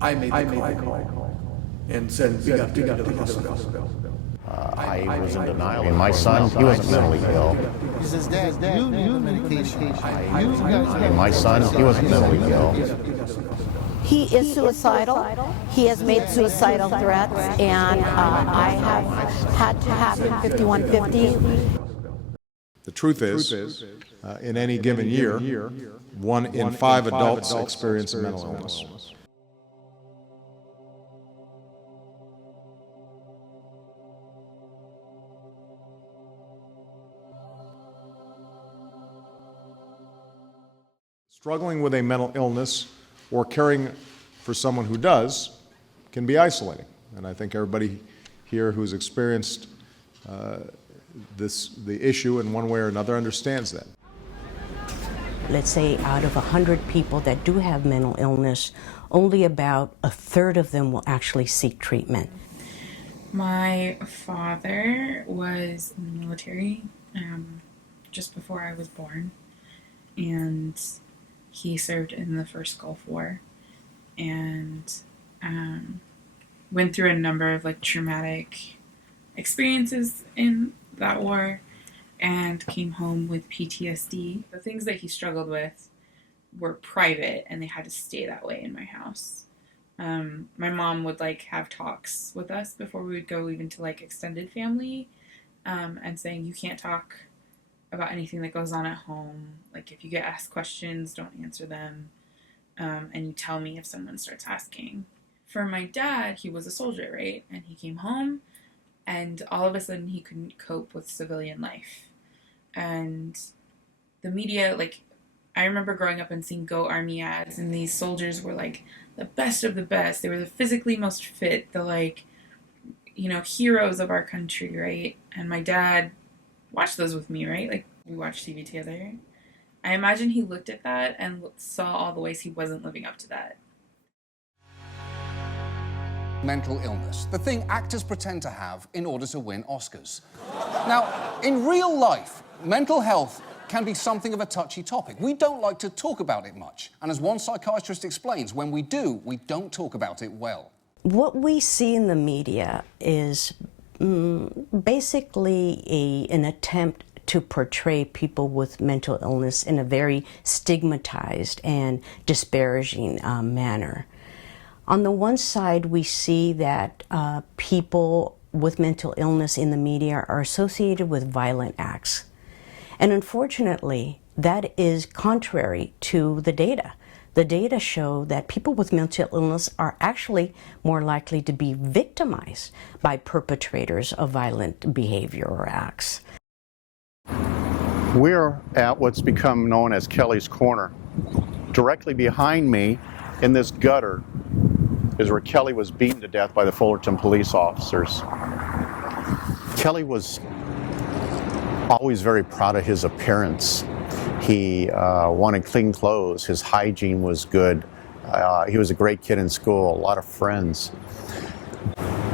I made the call and said, we got to get to the hospital. I was in denial. And my son, he wasn't mentally ill. He says, Dad, you need the medication. And my son, he wasn't mentally ill. He is suicidal. He has made suicidal threats, and I have had to have him 5150. The truth is, in any given year, 1 in 5 adults experience mental illness. Struggling with a mental illness or caring for someone who does can be isolating. And I think everybody here who's experienced the issue in one way or another understands that. Let's say out of 100 people that do have mental illness, only about a third of them will actually seek treatment. My father was in the military just before I was born, and he served in the first Gulf War and went through a number of traumatic experiences in that war and came home with PTSD. The things that he struggled with were private and they had to stay that way in my house. My mom would have talks with us before we would go even to extended family and saying, you can't talk about anything that goes on at home. If you get asked questions, don't answer them. And you tell me if someone starts asking. For my dad, he was a soldier, right? And he came home and all of a sudden he couldn't cope with civilian life. And the media, I remember growing up and seeing Go Army ads, and these soldiers were the best of the best. They were the physically most fit, the heroes of our country, right? And my dad watched those with me, right? We watched TV together. I imagine he looked at that and saw all the ways he wasn't living up to that. Mental illness, the thing actors pretend to have in order to win Oscars. Now, in real life, mental health can be something of a touchy topic. We don't like to talk about it much. And as one psychiatrist explains, when we do, we don't talk about it well. What we see in the media is basically an attempt to portray people with mental illness in a very stigmatized and disparaging manner. On the one side, we see that people with mental illness in the media are associated with violent acts. And unfortunately, that is contrary to the data. The data show that people with mental illness are actually more likely to be victimized by perpetrators of violent behavior or acts. We're at what's become known as Kelly's Corner. Directly behind me in this gutter is where Kelly was beaten to death by the Fullerton police officers. Kelly was always very proud of his appearance. He wanted clean clothes, his hygiene was good, he was a great kid in school, a lot of friends.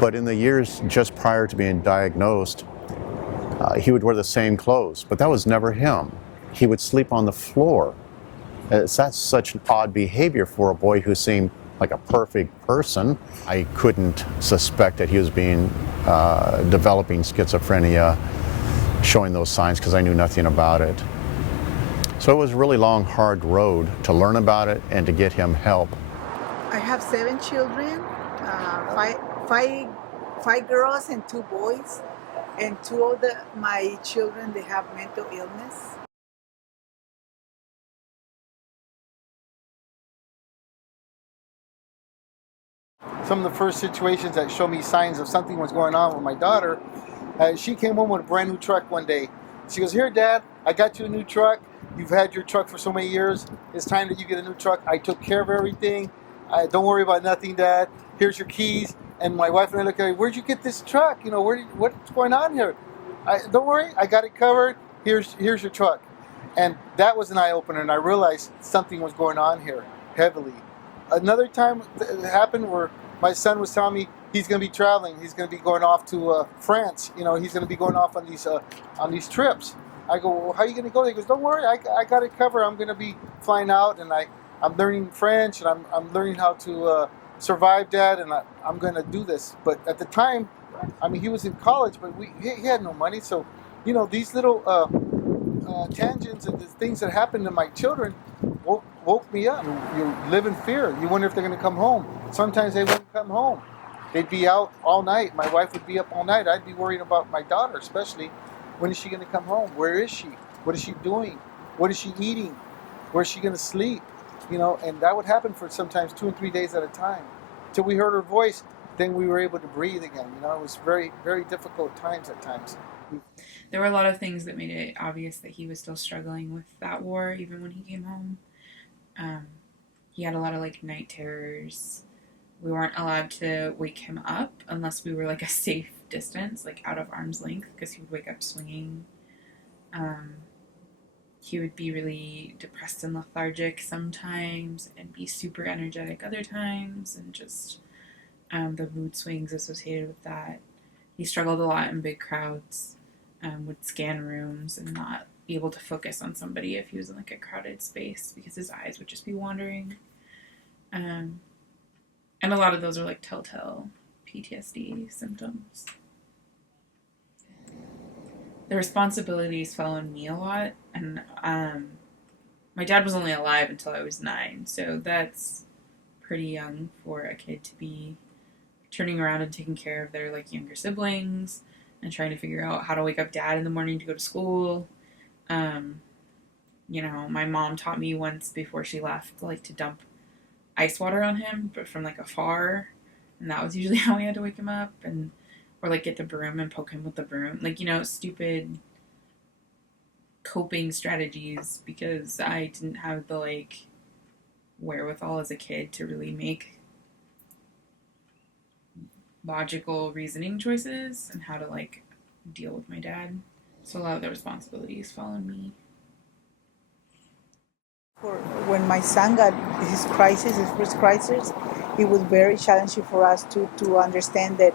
But in the years just prior to being diagnosed, he would wear the same clothes, but that was never him. He would sleep on the floor. That's such an odd behavior for a boy who seemed like a perfect person. I couldn't suspect that he was developing schizophrenia, showing those signs, because I knew nothing about it. So it was a really long, hard road to learn about it and to get him help. I have 7 children, five girls and 2 boys, and 2 of my children, they have mental illness. Some of the first situations that showed me signs of something was going on with my daughter, she came home with a brand new truck one day. She goes, "Here, Dad, I got you a new truck. You've had your truck for so many years. It's time that you get a new truck. I took care of everything. Don't worry about nothing, Dad. Here's your keys." And my wife and I look at her, "Where'd you get this truck? What's going on here?" "Don't worry, I got it covered. Here's your truck." And that was an eye-opener, and I realized something was going on here heavily. Another time it happened where my son was telling me he's going to be traveling. He's going to be going off to France. He's going to be going off on these trips. I go, "Well, how are you going to go?" He goes, "Don't worry, I got it covered. I'm going to be flying out, and I'm learning French, and I'm learning how to survive, Dad, and I'm going to do this. But at the time, I mean, he was in college, but he had no money. So, you know, these little tangents and the things that happened to my children woke me up. You live in fear. You wonder if they're going to come home. Sometimes they wouldn't come home. They'd be out all night. My wife would be up all night. I'd be worried about my daughter, especially. When is she going to come home? Where is she? What is she doing? What is she eating? Where is she going to sleep? You know, and that would happen for sometimes 2 and 3 days at a time. Till we heard her voice, then we were able to breathe again. You know, it was very, very difficult times at times. There were a lot of things that made it obvious that he was still struggling with that war, even when he came home. He had a lot of like night terrors. We weren't allowed to wake him up unless we were like a safe distance, like out of arm's length, because he would wake up swinging. He would be really depressed and lethargic sometimes and be super energetic other times, and just the mood swings associated with that. He struggled a lot in big crowds, would scan rooms and not be able to focus on somebody if he was in like a crowded space because his eyes would just be wandering. And a lot of those are like telltale PTSD symptoms. The responsibilities fell on me a lot, and my dad was only alive until I was 9, so that's pretty young for a kid to be turning around and taking care of their like younger siblings and trying to figure out how to wake up dad in the morning to go to school. You know, my mom taught me once before she left, like, to dump ice water on him, but from like afar, and that was usually how we had to wake him up, and or like get the broom and poke him with the broom, like, you know, stupid coping strategies, because I didn't have the like wherewithal as a kid to really make logical reasoning choices and how to like deal with my dad. So a lot of the responsibilities fall on me. When my son got his first crisis, it was very challenging for us to understand that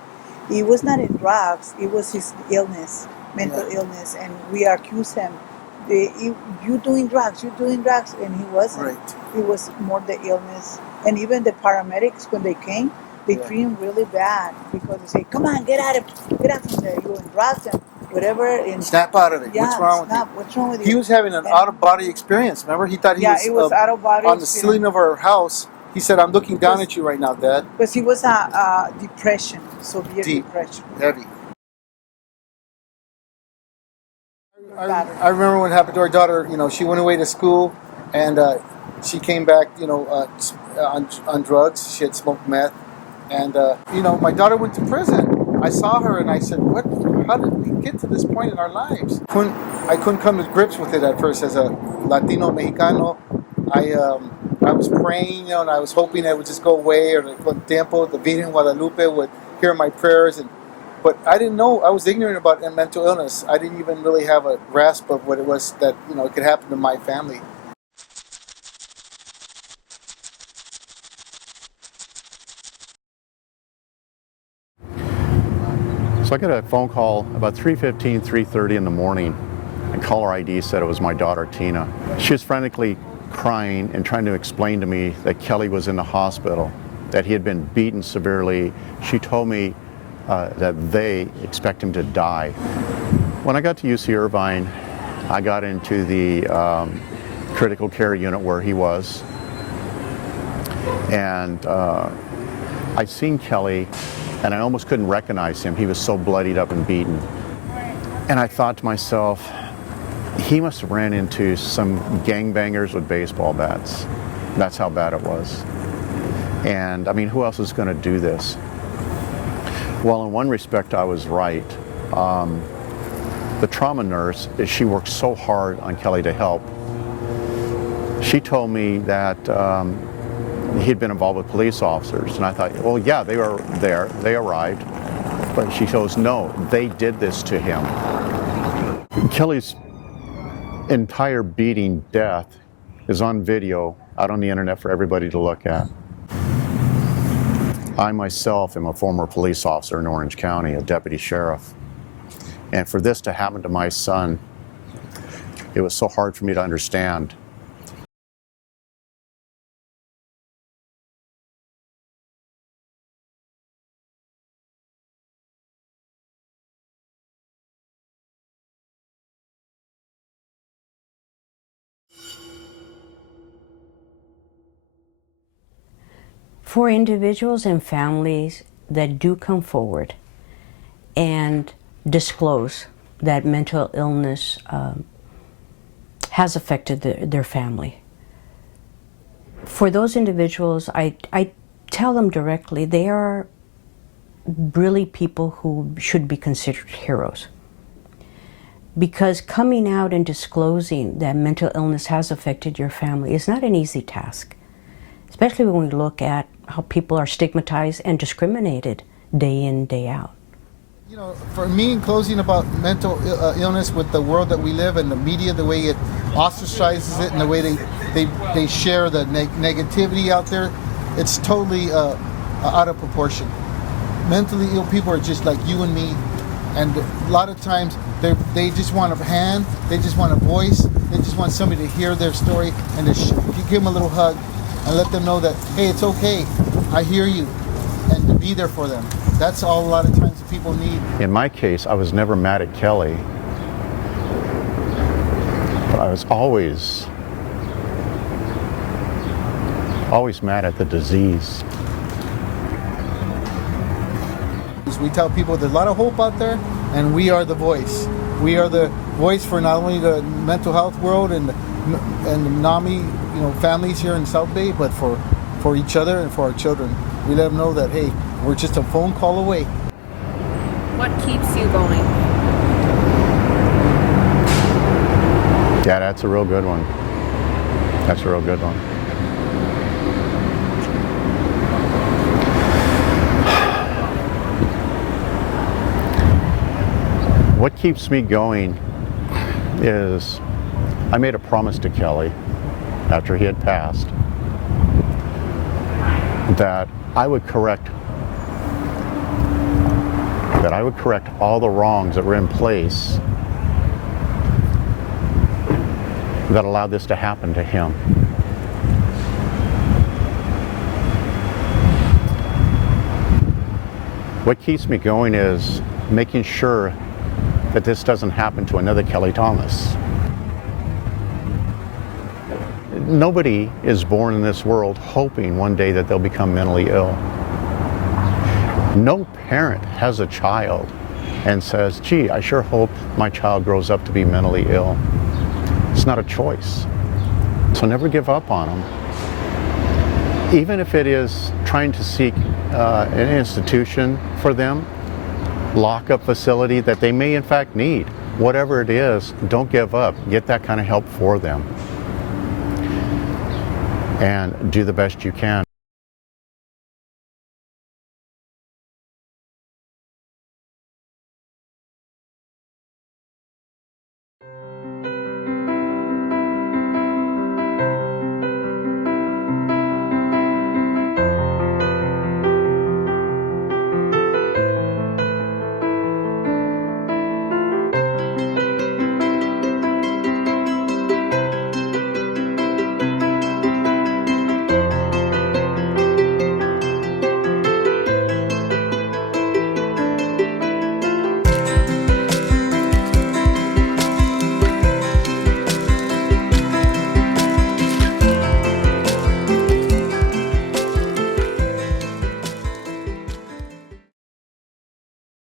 it was not in drugs, it was his illness, mental illness, and we accused him, you doing drugs, and he wasn't. Right. It was more the illness. And even the paramedics, when they came, they treat him really bad because they say, come on, get out from there, you're doing drugs and whatever. And Snap out of it. yeah, What's wrong with you? What's wrong with you? He was having an out-of-body experience. Remember, he thought he was, it was out of body on the ceiling of our house. He said, "I'm looking down at you right now, Dad." Because he was a depression, severe Deep. depression. Heavy. I remember what happened to our daughter. You know, she went away to school, and she came back, you know, on drugs. She had smoked meth, and you know, my daughter went to prison. I saw her, and I said, "What? How did we get to this point in our lives?" I couldn't come to grips with it at first. As a Latino Mexicano, I was praying, you know, and I was hoping it would just go away, or the tiempo, the Virgen Guadalupe would hear my prayers, but I didn't know. I was ignorant about mental illness. I didn't even really have a grasp of what it was that, you know, it could happen to my family. So I got a phone call about 3:15, 3:30 in the morning, and caller ID said it was my daughter, Tina. She was frantically crying and trying to explain to me that Kelly was in the hospital, that he had been beaten severely. She told me that they expect him to die. When I got to UC Irvine, I got into the critical care unit where he was, and I'd seen Kelly, and I almost couldn't recognize him. He was so bloodied up and beaten. And I thought to myself, he must have ran into some gangbangers with baseball bats. That's how bad it was. And I mean, who else is going to do this? Well, in one respect, I was right. The trauma nurse, she worked so hard on Kelly to help. She told me that he'd been involved with police officers, and I thought, well, yeah, they were there, they arrived, but she goes, no, they did this to him. Kelly's entire beating death is on video out on the internet for everybody to look at. I myself am a former police officer in Orange County, a deputy sheriff, and for this to happen to my son, it was so hard for me to understand. For individuals and families that do come forward and disclose that mental illness has affected their family, for those individuals, I tell them directly, they are really people who should be considered heroes. Because coming out and disclosing that mental illness has affected your family is not an easy task, especially when we look at how people are stigmatized and discriminated day in, day out. You know, for me, in closing about mental illness with the world that we live in, the media, the way it ostracizes it and the way they share the negativity out there, it's totally out of proportion. Mentally ill people are just like you and me, and a lot of times they just want a hand, they just want a voice, they just want somebody to hear their story and to give them a little hug and let them know that, hey, it's okay, I hear you, and to be there for them. That's all a lot of times that people need. In my case, I was never mad at Kelly, but I was always mad at the disease. We tell people there's a lot of hope out there, and we are the voice. We are the voice for not only the mental health world and the NAMI, families here in South Bay, but for each other and for our children. We let them know that, hey, we're just a phone call away. What keeps you going? Yeah, that's a real good one. That's a real good one. What keeps me going is I made a promise to Kelly after he had passed that I would correct all the wrongs that were in place that allowed this to happen to him. What keeps me going is making sure that this doesn't happen to another Kelly Thomas. Nobody is born in this world hoping one day that they'll become mentally ill. No parent has a child and says, gee, I sure hope my child grows up to be mentally ill. It's not a choice. So never give up on them. Even if it is trying to seek an institution for them, lock-up facility that they may in fact need. Whatever it is, don't give up. Get that kind of help for them. And do the best you can.